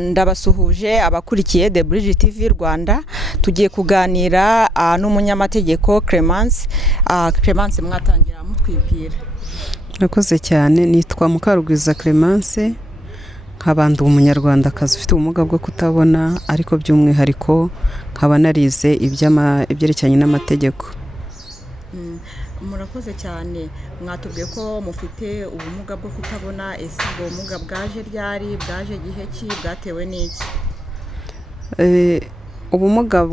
Ndabasuhuje abakurikiye The Bridge TV Rwanda. Tugiye kuganira n'umunyamategeko Clemence. Clemence, mwatangira mutwibwira. Murakoze cyane. Nitwa Mukarugwiza Clemence, nk'abandi umunyarwandakazi ufite ubumuga bwo kutabona, ariko by'umwihariko nkaba narize ibyerekeranye n'amategeko. Murakoze cyane. Mwatubwiye ko mufite ubumuga bwo kutabona. Ese ubwo bumuga bwaje ryari, bwaje gihe ki, bwatewe n'iki? Ubumuga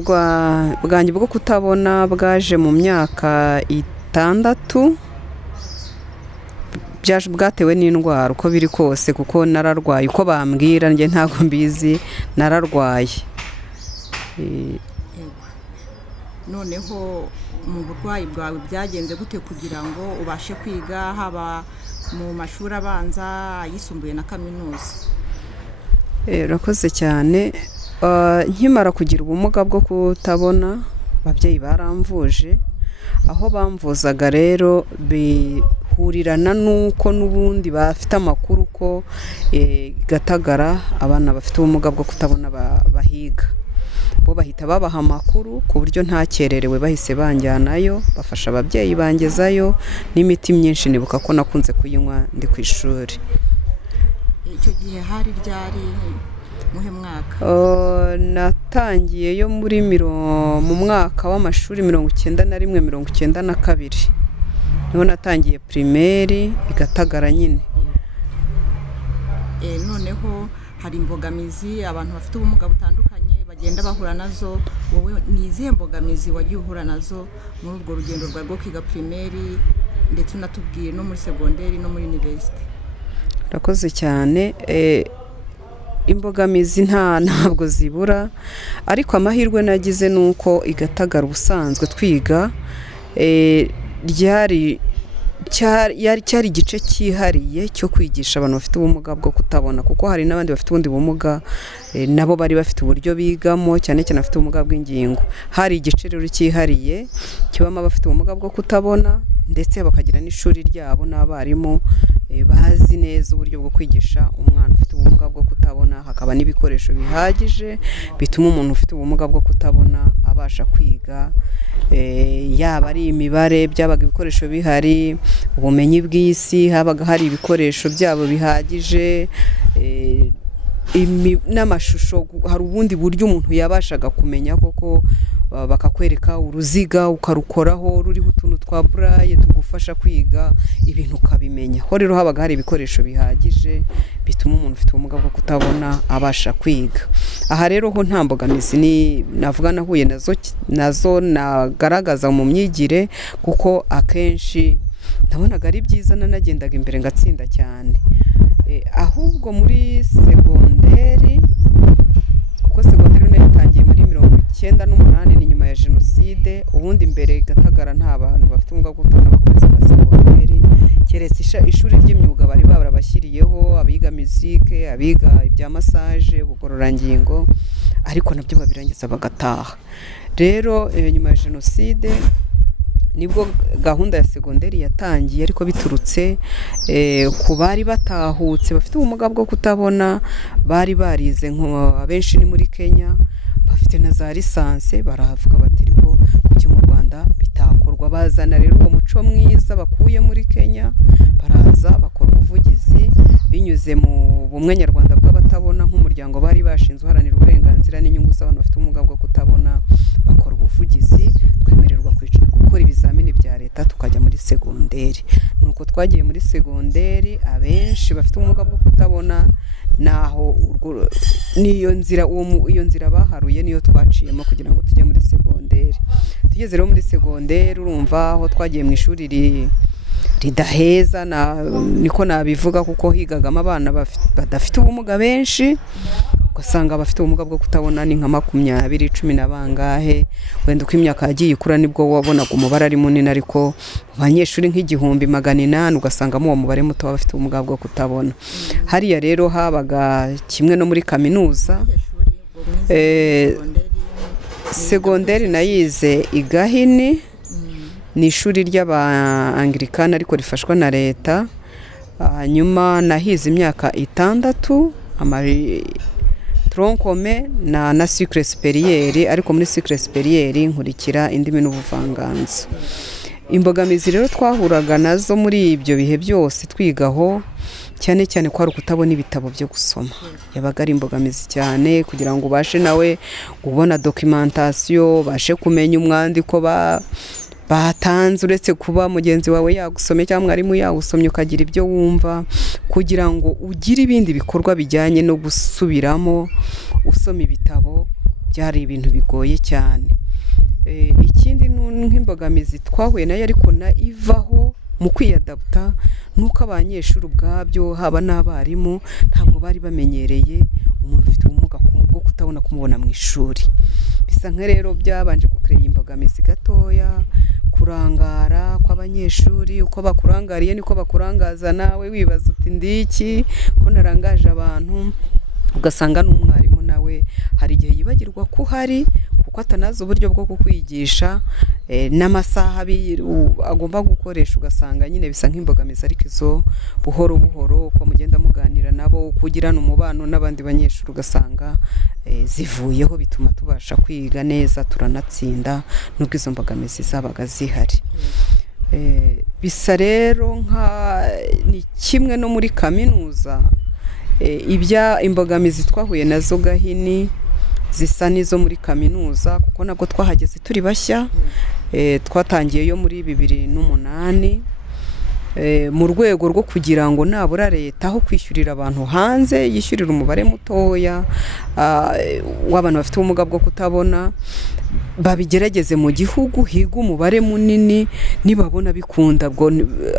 bwanjye bwo kutabona bwaje mu myaka 6. Bwatewe n'indwara uko biri kose, kuko nararwaye uko bambwira, njye ntabwo mbizi, nararwaye. Noneho mu burwayi bwawe byagenze gute kugira ngo ubashe kwiga, haba mu mashuri abanza, ayisumbuye na kaminuza? Urakoze cyane. Nkimara kugira ubumuga bwo kutabona, ababyeyi baramvuje. Aho bamvuzaga rero bihurirana nuko n'ubundi bafite amakuru ko Gatagara abana bafite ubumuga bwo kutabona bahiga. Bo bahita babaha amakuru ku buryo ntakererewe, bahise banjyanayo, bafasha ababyeyi bangezayo n'imiti myinshi. Nibuka ko nakunze kuyinywa ndi ku ishuri. Icyo gihe hari ryari, muhe mwaka? Natangiye yo mu mwaka w'amashuri 91 92. Niho natangiye primaire i Gatagara nyine. Noneho hari imbogamizi abantu bafite ubumuga butandukanye bagenda bahura nazo. Wowe ni izihe mbogamizi wagiye uhura nazo muri urwo rugendo rwawe rwo kwiga primaire, ndetse unatubwiye no muri secondaire no muri university? Urakoze cyane. Imbogamizi ntabwo zibura, ariko amahirwe nagize nuko i Gatagara ubusanzwe twiga cyari igice cyihariye cyo kwigisha abantu bafite ubumuga bwo kutabona, kuko hari n'abandi bafite ubundi bumuga nabo bari bafite uburyo bigamo, cyane cyane bafite ubumuga bw'ingingo. Hari igice rero cyihariye kibamo abafite ubumuga bwo kutabona, ndetse bakagira n'ishuri ryabo n'abarimu bazi neza uburyo bwo kwigisha umwana ufite ubumuga bwo kutabona. Hakaba n'ibikoresho bihagije bituma umuntu ufite ubumuga bwo kutabona abasha kwiga, yaba ari imibare, byabaga ibikoresho bihari, ubumenyi bw'isi habaga hari ibikoresho byabo bihagije, n'amashusho. Hari ubundi buryo umuntu yabashaga kumenya koko, bakakwereka uruziga ukarukoraho ruriho utuntu twa braille tugufasha kwiga ibintu ukabimenya. Ho rero habaga hari ibikoresho bihagije bituma umuntu ufite ubumuga bwo kutabona abasha kwiga. Aha rero ho nta mbogamizi navuga nahuye nazo nagaragaza mu myigire, kuko akenshi nabonaga ari byiza, nanagendaga imbere ngatsinda cyane. Ahubwo muri segonderi, kuko segonderi nayitangiye muri 98 ni nyuma ya Jenoside. Ubundi mbere Gatagara nta bantu bafite ubumuga bwo kutabona bakomeza segonderi, keretse ishuri ry'imyuga bari barabashyiriyeho, abiga musique, abiga ibya massage, ubugororangingo, ariko nabyo babirangiza bagataha. Rero nyuma ya Jenoside nibwo gahunda ya segonderi yatangiye, ariko biturutse ku bari batahutse bafite ubumuga bwo kutabona, bari barize abenshi ni muri Kenya, bafite na za lisanse. Baravuga bati riko kuki mu Rwanda bitakorwa. Bazana rero uwo muco mwiza bakuye muri Kenya, baraza bakora ubuvugizi binyuze mu bumwe nyarwanda bw'abatabona, nk'umuryango bari bashinze uharanira uburenganzira n'inyungu z'abantu bafite ubumuga bwo kutabona. Bakora ubuvugizi, twemererwa gukora ibizamini bya leta, tukajya muri segonderi. Nuko twagiye muri segonderi, abenshi bafite ubumuga bwo kutabona, naho iyo nzira baharuye niyo twaciyemo kugira ngo tujye muri segonderi. Tugeze rero muri segonderi, urumva aho twagiye mu ishuri ridaheza, niko nabivuga, kuko higagamo abana badafite ubumuga benshi. Ugasanga abafite ubumuga bwo kutabona ni nka 20, 10 na bangahe. Wenda uko imyaka yagiye ikura nibwo wabonaga umubare ari munini, ariko abanyeshuri nk'igihumbi 800 ugasangamo uwo mubare muto w'abafite ubumuga bwo kutabona. Hariya rero habaga kimwe no muri kaminuza. Segonderi nayize i Gahini, ni ishuri ry'Abangilikani ariko rifashwa na leta. Hanyuma nahize imyaka 6, troncome na cycle supérieure, ariko muri cycle supérieure nkurikira indimi n'ubuvanganzo. Imbogamizi rero twahuraga nazo muri ibyo bihe byose twigaho, cyane cyane ko ari ukutabona ibitabo byo gusoma. Yabaga ari imbogamizi cyane kugira ngo ubashe nawe kubona documentation, bashe kumenya umwandiko batanze, uretse kuba mugenzi wawe yagusomye cyangwa mwarimu yagusomye ukagira ibyo wumva, kugira ngo ugire ibindi bikorwa bijyanye no gusubiramo usoma ibitabo, byari ibintu bigoye cyane. Ikindi nk'imbogamizi twahuye nayo ariko na ivaho mu kwiyadapta, nuko abanyeshuri ubwabyo haba n'abarimu ntabwo bari bamenyereye umuntu ufite ubumuga bwo kutabona kumubona mu ishuri. Bisa nka rero byabanje gukreye imbogamizi gatoya, kurangara kw'abanyeshuri, uko bakurangariye niko bakurangaza nawe wibaza uti ndiki ko narangaje abantu. Ugasanga n'umwarimu nawe hari igihe yibagirwa ko uhari kuko atanazi uburyo bwo kukwigisha, n'amasaha agomba gukoresha. Ugasanga nyine bisa nk'imbogamizi, ariko izo buhoro buhoro uko mugenda muganira nabo, kugirana umubano n'abandi banyeshuri, ugasanga zivuyeho, bituma tubasha kwiga neza turanatsinda nubwo izo mbogamizi zabaga zihari. Bisa rero ni kimwe no muri kaminuza, imbogamizi twahuye nazo gahini zisa n'izo muri kaminuza, kuko nabwo twahageze turi bashya. Twatangiye yo muri 2008 mu rwego rwo kugira ngo nabura leta aho kwishyurira abantu hanze yishyurira umubare mutoya w'abantu bafite ubumuga bwo kutabona, babigerageze mu gihugu higa umubare munini, nibabona bikunda bwo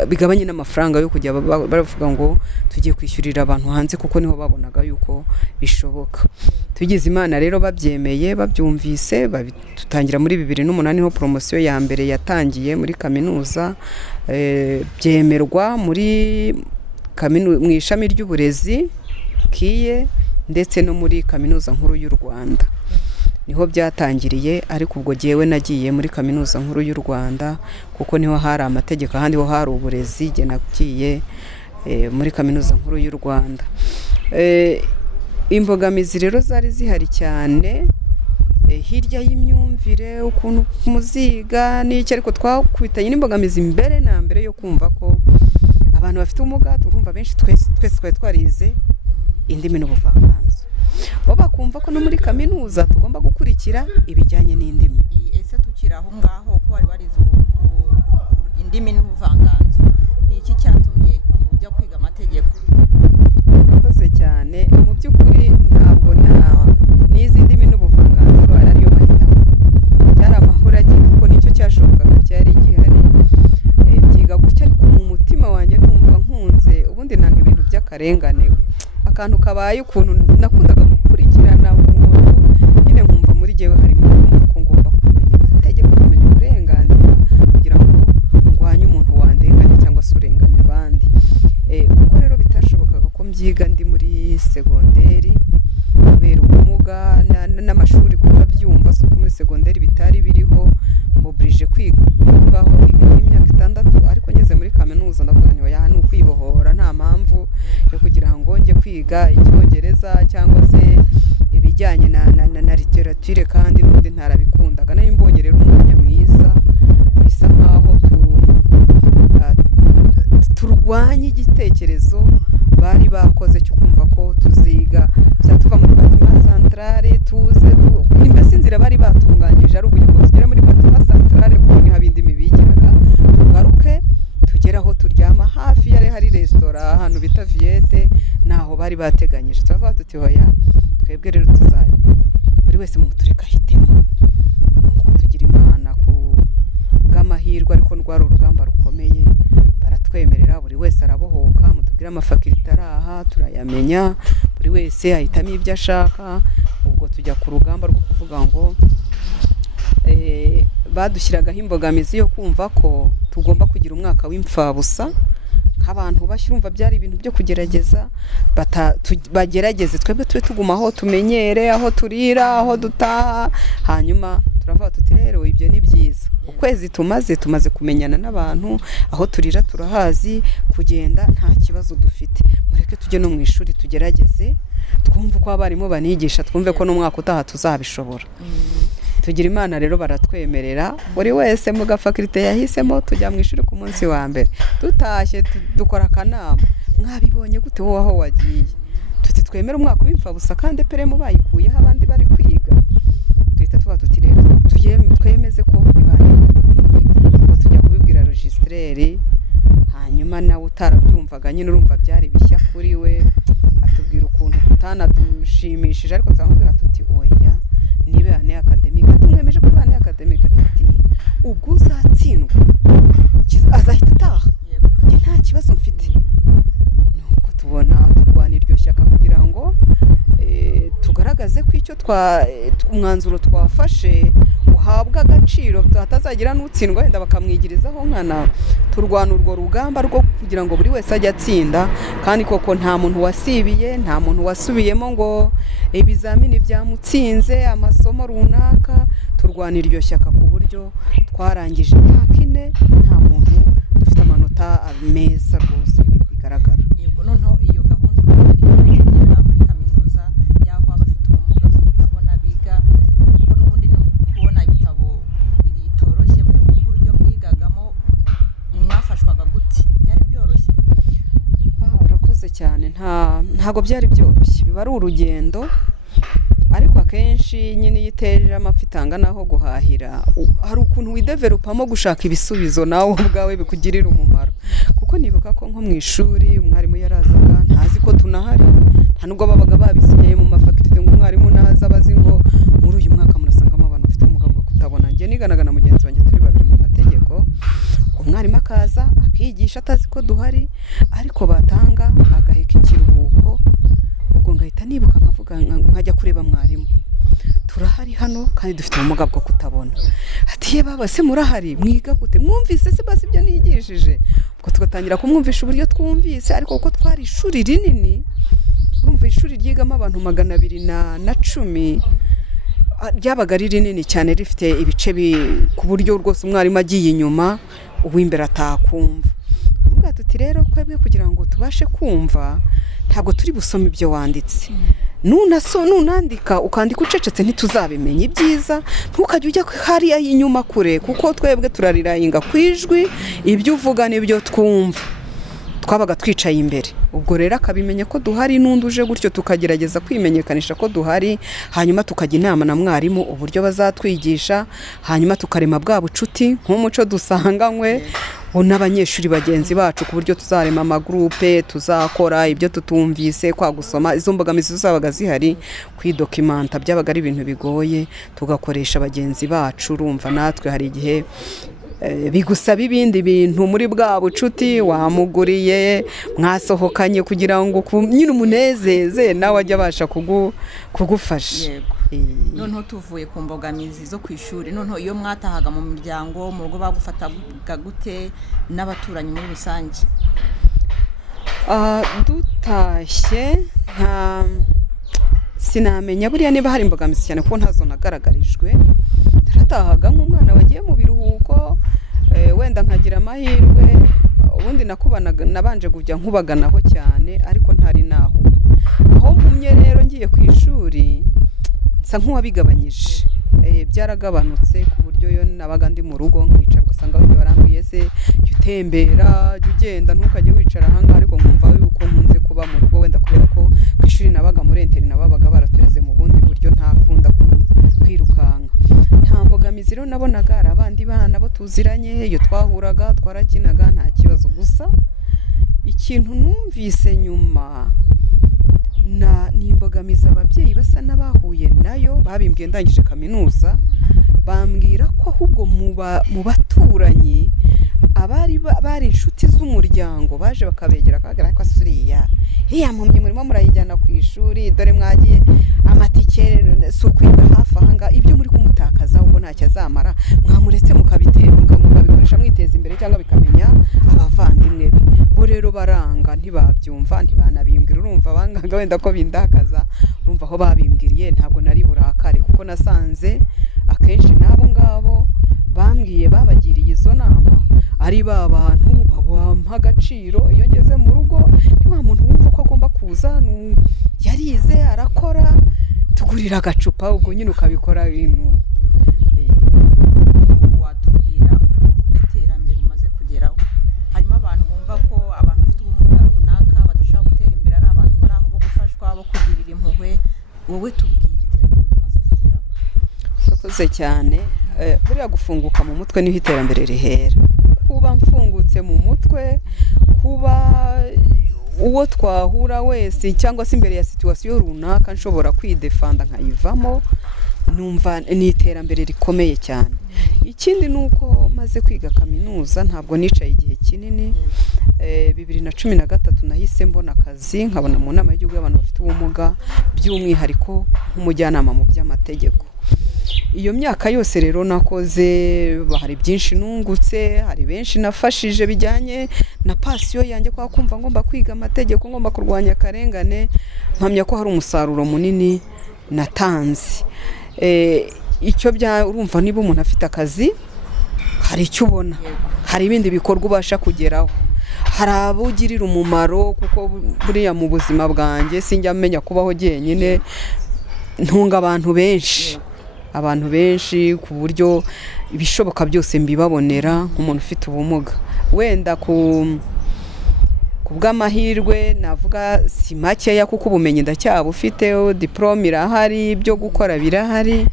bigabanye n'amafaranga yo kujya baravuga ngo tugiye kwishyurira abantu hanze, kuko niho babonaga yuko bishoboka. Tugize Imana rero babyemeye, babyumvise, tutangira muri 2008 niho promotion ya mbere yatangiye muri kaminuza, byemerwa muri mu ishami ry'uburezi kiye, ndetse no muri kaminuza nkuru y'u Rwanda niho byatangiriye. Ariko ubwo jewe nagiye muri kaminuza nkuru y'u Rwanda kuko niho hari amategeko, ahandi ho hari uburezi, je nagiye muri kaminuza nkuru y'u Rwanda. Imbogamizi rero zari zihari cyane, hirya y'imyumvire, ukuntu muziga n'icyo, ariko twakubitanye n'imbogamizi mbere na mbere yo kumva ko abantu bafite ubumuga, turumva benshi twese twari twarize indimi n'ubuvanganzo, bo bakumva ko no muri kaminuza tugomba gukurikira ibijyanye n'indimi. Ese tukiri aho ngaho ko wari warize indimi n'ubuvanganzo, ni iki cyatumye ujya kwiga amategeko? Murakoze cyane. Mu by'ukuri ntabwo nize indimi n'ubuvanganzo ariyo mahitamo, cyari amahura kuko nicyo cyashobokaga, cyari gihari. Byiga gutya, ariko mu mutima wanjye numva nkunze, ubundi nanga ibintu by'akarengane, akantu kabaye ukuntu nakundaga gukurikirana umuntu, nyine nkumva muri jewe harimo ko ngomba kumenya amategeko, kumenya uburenganzira, kugira ngo ndwanye umuntu wandenganya cyangwa se urenganya abandi. Kuko rero bitashobokaga ko mbyiga ndi muri segonderi kubera ubumuga n'amashuri kubabyumva, so muri segonderi bitari biriho, mobilije kwiga ngaho imyaka 6, ariko ngeze muri kaminuza ndavuga nti oya, ni ukwibohora, nta mpamvu yo kugira ngo njye kwiga icyongereza cyangwa se ibijyanye na literature, kandi n'undi ntarabikundaga. Nari mbonye rero umwanya mwiza, bisa nkaho turwanye igitekerezo bari bakoze cyo kumva ko tuziga tuva muri Batiment Centrale tuze mbese inzira bari batunganyije ari ukugira ngo tugere muri Batiment Centrale, kuko ni habindi mibigiraga tugaruke tugera aho turyama hafi yari hari restaurant ahantu bita Viette, naho bari bateganyije. Turavuga tuti hoya, twebwe rero tuzajya buri wese mu tureka hitemo, nuko tugira Imana ku bw'amahirwe, ariko ndwara urugamba rukomeye, baratwemerera buri wese arabohoka, mutubwira amafakulite araha turayamenya, buri wese ahitamo ibyo ashaka. Ubwo tujya ku rugamba rwo kuvuga ngo badushyiragaho imbogamizi yo kumva ko tugomba kugira umwaka w'imfabusa nk'abantu bashyirumva, byari ibintu byo kugerageza, bagerageze twebwe tube tuguma aho tumenyere, aho turira, aho dutaha. Hanyuma turavuga tuti rero ibyo ni byiza, ukwezi tumaze kumenyana n'abantu, aho turira turahazi, kugenda nta kibazo dufite, mureke tujye no mu ishuri tugerageze twumve uko abarimu banigisha, twumve ko n'umwaka utaha tuzabishobora. Tugira Imana rero baratwemerera, buri wese mu gafakulite yahisemo tujya mu ishuri ku munsi wa mbere, tutashye dukora akanama, mwabibonye gute wowe aho wagiye? Tuti twemera umwaka ubimfabusa kandi peremu bayikuyeho abandi bari kwiga. Tuhita tuba tuti rero twemeze ko ibanye ngo tujya kubibwira registreri, hanyuma nawe utarabyumvaga nyine urumva byari bishya kuri we, atubwira ukuntu kutanadushimishije, ariko turamubwira tuti oya nibe ane academic, tumwemeje ko ibane academic, tuti ubwo uzatsindwa azahita ataha, nta kibazo mfite. Nuko tubona turwana iryo shyaka kugira ngo tugaragaze ko icyo umwanzuro twafashe uhabwa agaciro, hatazagira n'utsindwa wenda bakamwigirizaho nkana. Turwana urwo rugamba rwo kugira ngo buri wese ajye atsinda, kandi koko nta muntu wasibiye, nta muntu wasubiyemo ngo ibizamini byamutsinze amasomo runaka. Turwana iryo shyaka ku buryo twarangije imyaka 4 nta muntu dufite amanota meza rwose bigaragara. Yego, noneho iyo gahunda ni kugera muri kaminuza yaho abafite ubumuga bwo kutabona biga, kuko n'ubundi no kubona ibitabo bitoroshye. Mwe uburyo mwigagamo mwafashwaga gute? Byari byoroshye? Urakoze cyane. Ntago byari byoroshye, biba ari urugendo, ariko akenshi nyine iyo iteje amapfitanga naho guhahira, hari ukuntu widevelopamo gushaka ibisubizo nawe ubwawe bikugirira umumaro. Kuko nibuka ko nko mu ishuri umwarimu yarazaga ntazi ko tunahari, nta nubwo babaga babisigaye mu mafakulite ngo umwarimu naza abazi ngo muri uyu mwaka murasangamo abantu bafite ubumuga bwo kutabona. Njye niganaga na mugenzi wanjye turi babiri mu mategeko, umwarimu akaza akigisha atazi ko duhari, ariko batanga agaheka ikiruhuko, ubwo ngahita nibuka nkavuga nkajya kureba mwarimu, turahari hano kandi dufite ubumuga bwo kutabona. Ati ye baba se murahari, mwiga gute, mwumvise se basi ibyo nigishije? Ubwo tugatangira kumwumvisha uburyo twumvise, ariko kuko twari ishuri rinini, urumva ishuri ryigamo abantu 210 ryabaga ari rinini cyane, rifite ibice ku buryo rwose umwarimu agiye inyuma uw'imbere atakumva. Avuga tuti rero twebwe kugira ngo tubashe kumva ntabwo turi busome ibyo wanditse, nunandika ukandika ucecetse ntituzabimenya. Ibyiza ntukajya ujya hariya inyuma kure, kuko twebwe turarirahinga ku ijwi, ibyo uvuga n'ibyo twumva. Twabaga twicaye imbere, ubwo rero akabimenya ko duhari, n'undi uje gutyo tukagerageza kwimenyekanisha ko duhari, hanyuma tukajya inama na mwarimu uburyo bazatwigisha, hanyuma tukarema bwa bucuti nk'umuco dusanganywe n'abanyeshuri bagenzi bacu, ku buryo tuzarema amagrupe, tuzakora ibyo tutumvise, kwa gusoma. Izo mbogamizi zabaga zihari, kwidokimanta byabaga ari ibintu bigoye, tugakoresha bagenzi bacu. Urumva natwe hari igihe bigusaba ibindi bintu muri bwa bucuti, wamuguriye, mwasohokanye kugira ngo nyine umunezeze nawe ajya abasha kugufasha. Noneho tuvuye ku mbogamizi zo ku ishuri, noneho iyo mwatahaga mu miryango, mu rugo bagufataga gute n'abaturanyi muri rusange? Dutashye sinamenya buriya niba hari imbogamizi cyane kuko ntazo nagaragarijwe. Turatahaga nk'umwana wagiye mu biruhuko, wenda nkagira amahirwe, ubundi nakubanaga nabanje kujya nkubaganaho cyane, ariko ntari nahuma. Aho mpumye rero ngiye ku ishuri nsa nk'uwabigabanyije, byaragabanutse ku buryo yo nabaga ndi mu rugo nkicara, ugasanga bamwe barambwiye se jya utembera, jya ugenda, ntukajye wicara ahangaha, ariko nkumva yuko nkunze kuba mu rugo, wenda kubera ko ku ishuri nabaga muri interina babaga baratureze mu bundi buryo, ntakunda kwirukanka. Nta mbogamizi rero nabonaga, ari abandi bana bo tuziranye, iyo twahuraga twarakinaga nta kibazo. Gusa ikintu numvise nyuma ni imbogamizi ababyeyi basa n'abahuye nayo, babimbwiye ndangije kaminuza, bambwira ko ahubwo mu baturanyi bari inshuti z'umuryango baje bakabegera, akagaragara ko asuriya mpumyi murimo murayijyana ku ishuri, dore mwagiye amatike si ukwiga hafi ahanga, ibyo muri kumutakaza ubwo ntacyo azamara, mwamuretse mukabikoresha mwiteza imbere cyangwa bikamenya abavandimwe be. Bo rero baranga, ntibabyumva, ntibanabimbwira. Urumva bangaga wenda ko bindakaza, urumva aho babimbwiriye ntabwo nari burakare, kuko nasanze akenshi n'abo ngabo bambwiye babagiriye izo nama ari ba bantu wampa agaciro iyo ngeze mu rugo ni wa muntu wumva ko agomba kuza yarize arakora tugurira agacupa ubwo nyine ukabikora ibintu. Watubwira iterambere umaze kugeraho? Harimo abantu bumva ko abantu bafite ubumuga runaka badashobora gutera imbere ari abantu bari aho bo gufashwa bo kugirira impuhwe, wowe tubwire iterambere umaze kugeraho. Urakoze cyane. Buriya gufunguka mu mutwe niho iterambere rihera. Kuba mfungutse mu mutwe, kuba uwo twahura wese cyangwa se imbere ya situation runaka nshobora kwidefanda nkayivamo, numva ni iterambere rikomeye cyane. Ikindi nuko maze kwiga kaminuza ntabwo nicaye igihe kinini. 2013 nahise mbona akazi nkabona mu nama y'igihugu y'abantu bafite ubumuga by'umwihariko nk'umujyanama mu by'amategeko. Iyo myaka yose rero nakoze hari byinshi nungutse, hari benshi nafashije bijyanye na passion yanjye kwa kumva ngomba kwiga amategeko, ngomba kurwanya akarengane, mpamya ko hari umusaruro munini natanze. Icyo urumva niba umuntu afite akazi hari icyo ubona, hari ibindi bikorwa ubasha kugeraho, hari abugirira umumaro, kuko buriya mu buzima bwanjye sinjya menya kubaho jyenyine, ntunga abantu benshi ku buryo ibishoboka byose mbibabonera nk'umuntu ufite ubumuga. Wenda ku bw'amahirwe navuga si makeya kuko ubumenyi ndacyabufite, diplome irahari, byo gukora birahari.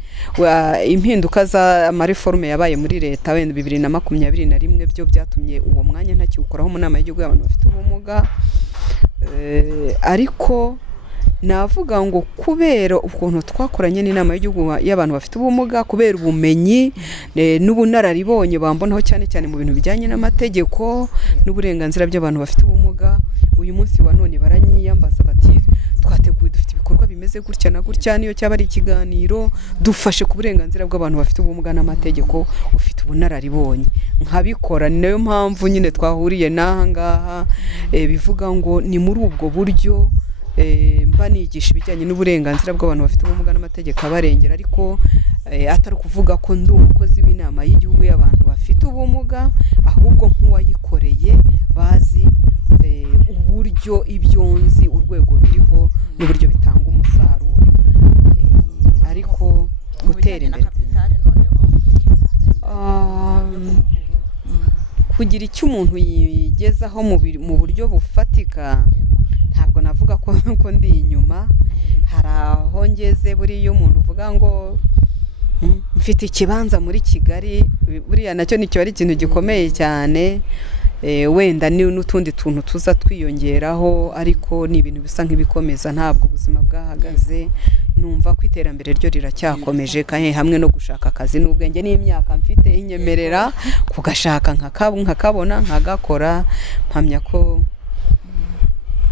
Impinduka z'amareforme yabaye muri leta wenda 2021 byo byatumye uwo mwanya ntakiwukoraho mu nama y'igihugu y'abantu bafite ubumuga. Ariko navuga ngo kubera ukuntu twakoranye n'inama y'igihugu y'abantu bafite ubumuga, kubera ubumenyi n'ubunararibonye bambonaho cyane cyane mu bintu bijyanye n'amategeko n'uburenganzira by'abantu bafite ubumuga, uyu munsi wa none baranyiyambaza bati twateguye dufite ibikorwa bimeze gutya na gutya, niyo cyaba ari ikiganiro dufashe ku burenganzira bw'abantu bafite ubumuga n'amategeko, ufite ubunararibonye nkabikora. Ni nayo mpamvu nyine twahuriye n'aha ngaha, bivuga ngo ni muri ubwo buryo mba nigisha ibijyanye n'uburenganzira bw'abantu bafite ubumuga n'amategeko abarengera, ariko atari kuvuga ko ndi umukozi w'inama y'igihugu y'abantu bafite ubumuga, ahubwo nk'uwayikoreye bazi uburyo ibyo nzi urwego biriho n'uburyo bitanga umusaruro. Ariko gutera imbere kugira icyo umuntu yigezaho mu buryo bufatika, ntabwo navuga ko ndi inyuma. Hari aho ngeze buriya umuntu uvuga ngo mfite ikibanza muri Kigali, buriya nacyo nicyo ari ikintu gikomeye cyane. Wenda n'utundi tuntu tuza twiyongeraho, ariko ni ibintu bisa nk'ibikomeza, ntabwo ubuzima bwahagaze. Numva ko iterambere ryo riracyakomeje, kandi hamwe no gushaka akazi n'ubwenge n'imyaka mfite inyemerera kugashaka nkakabona nkagakora, mpamya ko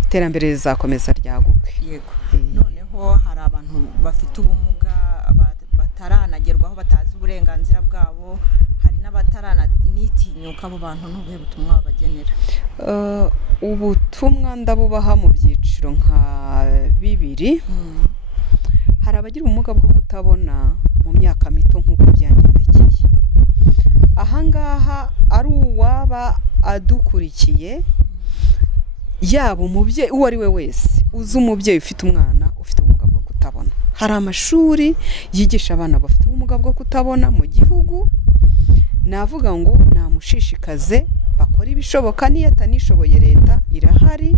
iterambere rizakomeza ryaguke. Yego. Noneho hari abantu bafite ubumuga bataranagerwaho, batazi uburenganzira bwabo, hari n'abataranitinyuka. Abo bantu n'ubuhe butumwa babagenera? Ubutumwa ndabubaha mu byiciro nka 2. Hari abagira ubumuga bwo kutabona mu myaka mito nk'uko byangendekeye. Ahangaha ari uwaba adukurikiye, yaba umubyeyi uwo ari we wese uzi umubyeyi ufite umwana ufite ubumuga bwo kutabona. Hari amashuri yigisha abana bafite ubumuga bwo kutabona mu gihugu. Navuga ngo namushishikaze bakora ibishoboka, niyo atanishoboye leta irahari,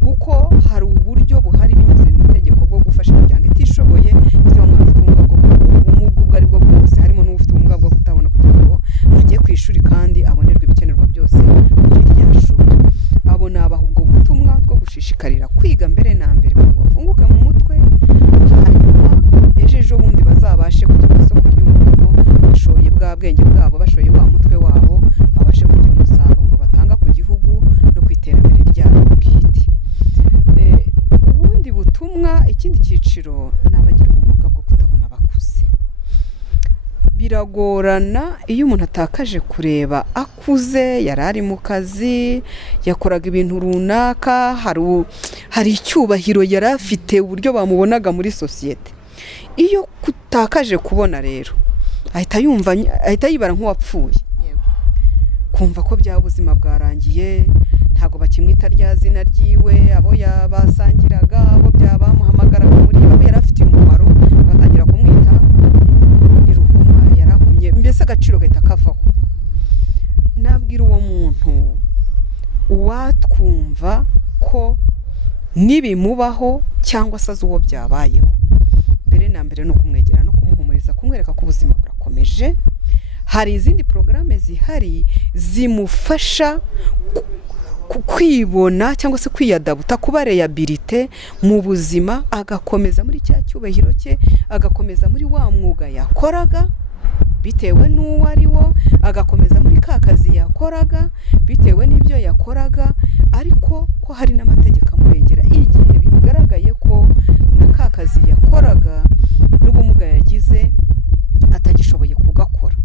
kuko hari uburyo buhari binyuze mu itegeko bwo gufasha imiryango itishoboye ifite umwana ufite ubumuga ubwo ari bwo bwose, harimo n'ufite ubumuga bwo kutabona, kugira ngo ajye ku ishuri kandi abonerwe ibikenerwa byose muri iryo shuri. Abo ni ubwo butumwa bwo gushishikarira kwiga mbere na mbere, bafunguke mu mutwe, hanyuma ejo bundi bazabashe kujya ku isoko ry'umurimo bashoye bwa bwenge bwabo, bashoye wa mutwe wabo, babashe kugira umusaruro batanga ku gihugu no ku iterambere ryabo bwite. Ubundi butumwa, ikindi cyiciro ni abagira ubumuga bwo kutabona bakuze. Biragorana iyo umuntu atakaje kureba akuze, yari ari mu kazi, yakoraga ibintu runaka, hari icyubahiro yari afite, uburyo bamubonaga muri sosiyete. Iyo kutakaje kubona rero ahita yibara nk'uwapfuye. kumva ko bya buzima bwarangiye, ntago bakimwita rya zina ryiwe, abo yabasangiraga, abo byabamuhamagaraga muri abo yari afitiye umumaro batangira kumwita iruhuma, yarahumye, mbese agaciro gahita kavaho. Nabwira uwo muntu uwatwumva ko nibimubaho cyangwa se azi uwo byabayeho, mbere na mbere no kumwegera no kumuhumuriza, kumwereka ko ubuzima burakomeje. Hari izindi porogaramu zihari zimufasha kwibona cyangwa se kwiyadabuta, kuba rehabilite mu buzima, agakomeza muri cya cyubahiro cye, agakomeza muri wa mwuga yakoraga bitewe n'uwo ari wo, agakomeza muri ka kazi yakoraga bitewe n'ibyo yakoraga, ariko ko hari n'amategeko amurengera igihe bigaragaye ko na ka kazi yakoraga n'ubumuga yagize atagishoboye kugakora.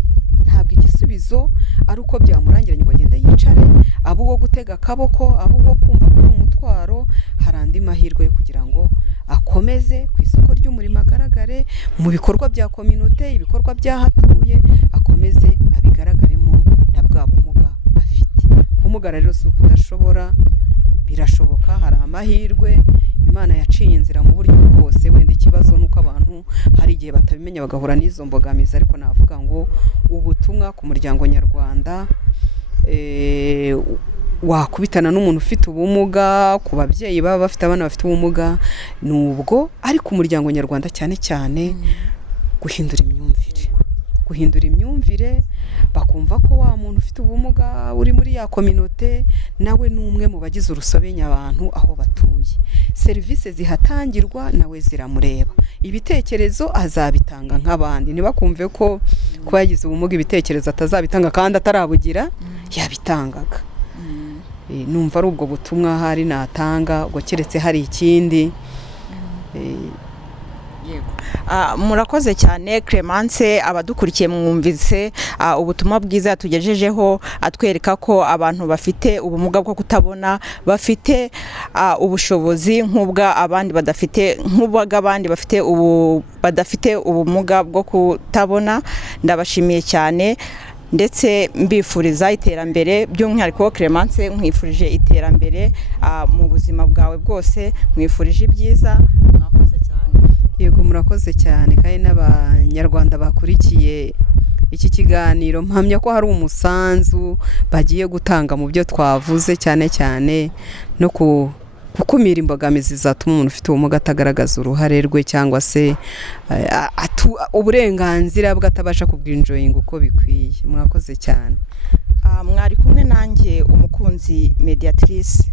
Ntabwo igisubizo ari uko byamurangiranye ngo agende yicare, abo uwo gutega akaboko, abo uwo kumva ko ari umutwaro. Hari andi mahirwe yo kugira ngo akomeze ku isoko ry'umurimo, agaragare mu bikorwa bya kominote, ibikorwa by'ahatuye, akomeze abigaragaremo na bwa bumuga afite. Kumugara rero si ukudashobora, birashoboka, hari amahirwe, Imana yaciye inzira mu buryo bwose. Wenda ikibazo nuko abantu hari igihe batabimenya bagahura n'izo mbogamizi, ariko navuga ngo ubutumwa ku muryango nyarwanda, wakubitana n'umuntu ufite ubumuga, ku babyeyi baba bafite abana bafite ubumuga, nubwo ariko umuryango nyarwanda cyane cyane guhindura imyumvire, bakumva ko wa muntu ufite ubumuga uri muri ya kominote nawe ni umwe mu bagize urusobe nyabantu aho batuye. Serivisi zihatangirwa nawe ziramureba, ibitekerezo azabitanga nk'abandi, ntibakumve ko kuba yagize ubumuga ibitekerezo atazabitanga kandi atarabugira yabitangaga. Numva ari ubwo butumwa hari natanga, ubwo keretse hari ikindi. Murakoze cyane Clemence, abadukurikiye mwumvise ubutumwa bwiza yatugejejeho, atwereka ko abantu bafite ubumuga bwo kutabona bafite ubushobozi nk'ubw'abandi badafite ubumuga bwo kutabona. Ndabashimiye cyane ndetse mbifuriza iterambere, by'umwihariko Clemence nkwifurije iterambere mu buzima bwawe bwose, mwifurije ibyiza. Mwakoze cyane. Yego, murakoze cyane, kandi n'abanyarwanda bakurikiye iki kiganiro, mpamya ko hari umusanzu bagiye gutanga mu byo twavuze, cyane cyane no gukumira imbogamizi zatuma umuntu ufite ubumuga atagaragaza uruhare rwe cyangwa se uburenganzira bwe atabasha kubwinjoyinga uko bikwiye. Mwakoze cyane. Mwari kumwe nanjye umukunzi Mediatrice.